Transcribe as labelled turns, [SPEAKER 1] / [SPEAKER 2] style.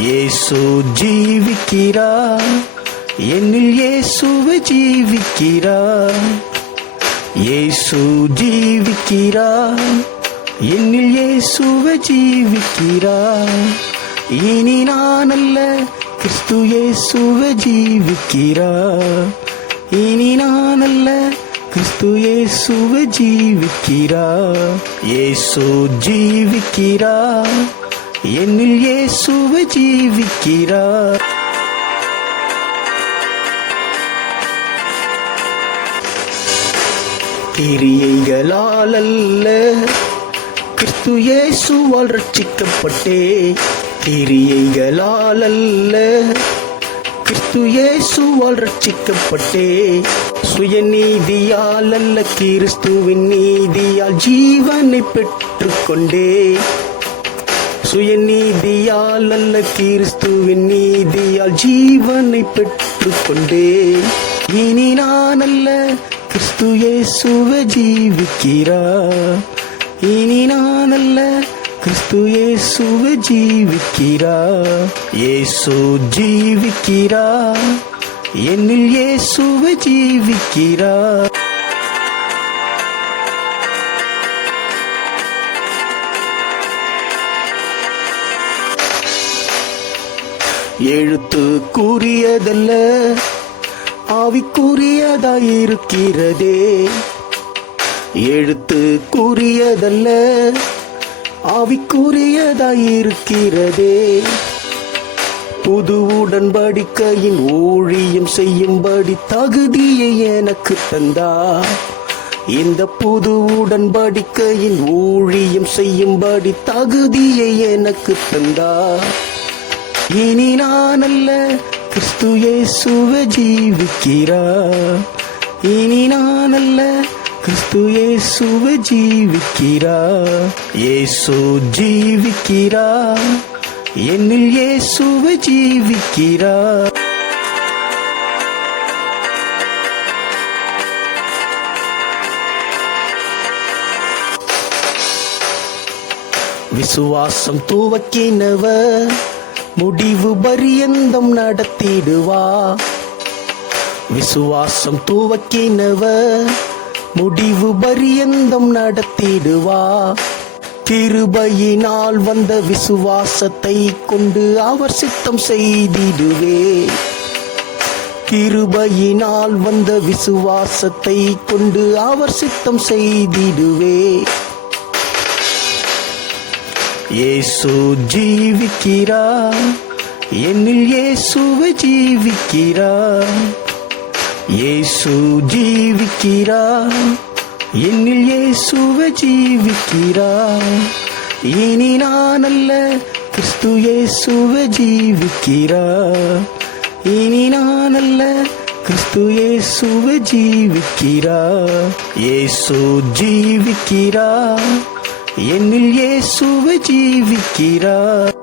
[SPEAKER 1] இயேசு ஜீவிக்கிறா என்னில் இயேசுவை ஜீவிக்கிறா இயேசு ஜீவிக்கிறா என்னில் இயேசுவை ஜீவிக்கிறா இனி நான் அல்ல கிறிஸ்து இயேசுவை ஜீவிக்கிறா இனி நான் அல்ல கிறிஸ்து இயேசுவை ஜீவிக்கிறா இயேசு ஜீவிக்கிறா என்னில் இயேசுவ ஜீவிக்கிறார். கிரியைகளால் அல்ல கிறிஸ்து இயேசுவால் ரட்சிக்கப்பட்டே. கிரியைகளால் அல்ல கிறிஸ்து இயேசுவால் ரட்சிக்கப்பட்டே. சுயநீதியால் அல்ல கிறிஸ்துவின் நீதியால் ஜீவனை பெற்றுக்கொண்டே. சுயநீதியால் அல்ல கிறிஸ்துவின் நீதியால் ஜீவனை பெற்றுக்கொண்டே. இனி நான் அல்ல கிறிஸ்து இயேசுவை ஜீவிக்கிறா இனி நான் அல்ல கிறிஸ்து இயேசுவை ஜீவிக்கிறா இயேசு ஜீவிக்கிறா என்னில் இயேசுவை ஜீவிக்கிறா எழுத்து கூறியதல்ல ஆவிக்குரியதாயிருக்கிறதே. எழுத்து கூறியதல்ல ஆவிக்குரியதாயிருக்கிறதே. புது உடன்படிக்கையின் ஊழியம் செய்யும்படி தகுதியை எனக்கு தந்தா. இந்த புது உடன்படிக்கையின் ஊழியம் செய்யும்படி தகுதியை எனக்கு தந்தா. இனி நான் அல்ல கிறிஸ்து இயேசுவை ஜீவிக்கிறா இனி நான் அல்ல கிறிஸ்து இயேசுவை ஜீவிக்கிறா இயேசு ஜீவிக்கிறா என்னில் இயேசுவை ஜீவிக்கிறா விசுவாசம் துவக்கினவர். முடிவு பரியந்தம் நடத்திடுவா. விசுவாசம் துவக்கினவ முடிவு பரியந்தம் நடத்திடுவா. கிருபையினால் வந்த விசுவாசத்தை கொண்டு அவர் சித்தம் செய்திடுவே. கிருபையினால் வந்த விசுவாசத்தை கொண்டு அவர் சித்தம் செய்திடுவே. இயேசு ஜீவிக்கிறா என்னில் இயேசுவை ஜீவிக்கிறா இயேசு ஜீவிக்கிறா என்னில் இயேசுவை ஜீவிக்கிறா இனி நான் அல்ல கிறிஸ்து இயேசுவை ஜீவிக்கிறா இனி நான் அல்ல கிறிஸ்து இயேசுவை ஜீவிக்கிறா இயேசு ஜீவிக்கிறா என்னில் இயேசுவை ஜீவிக்கிறார்.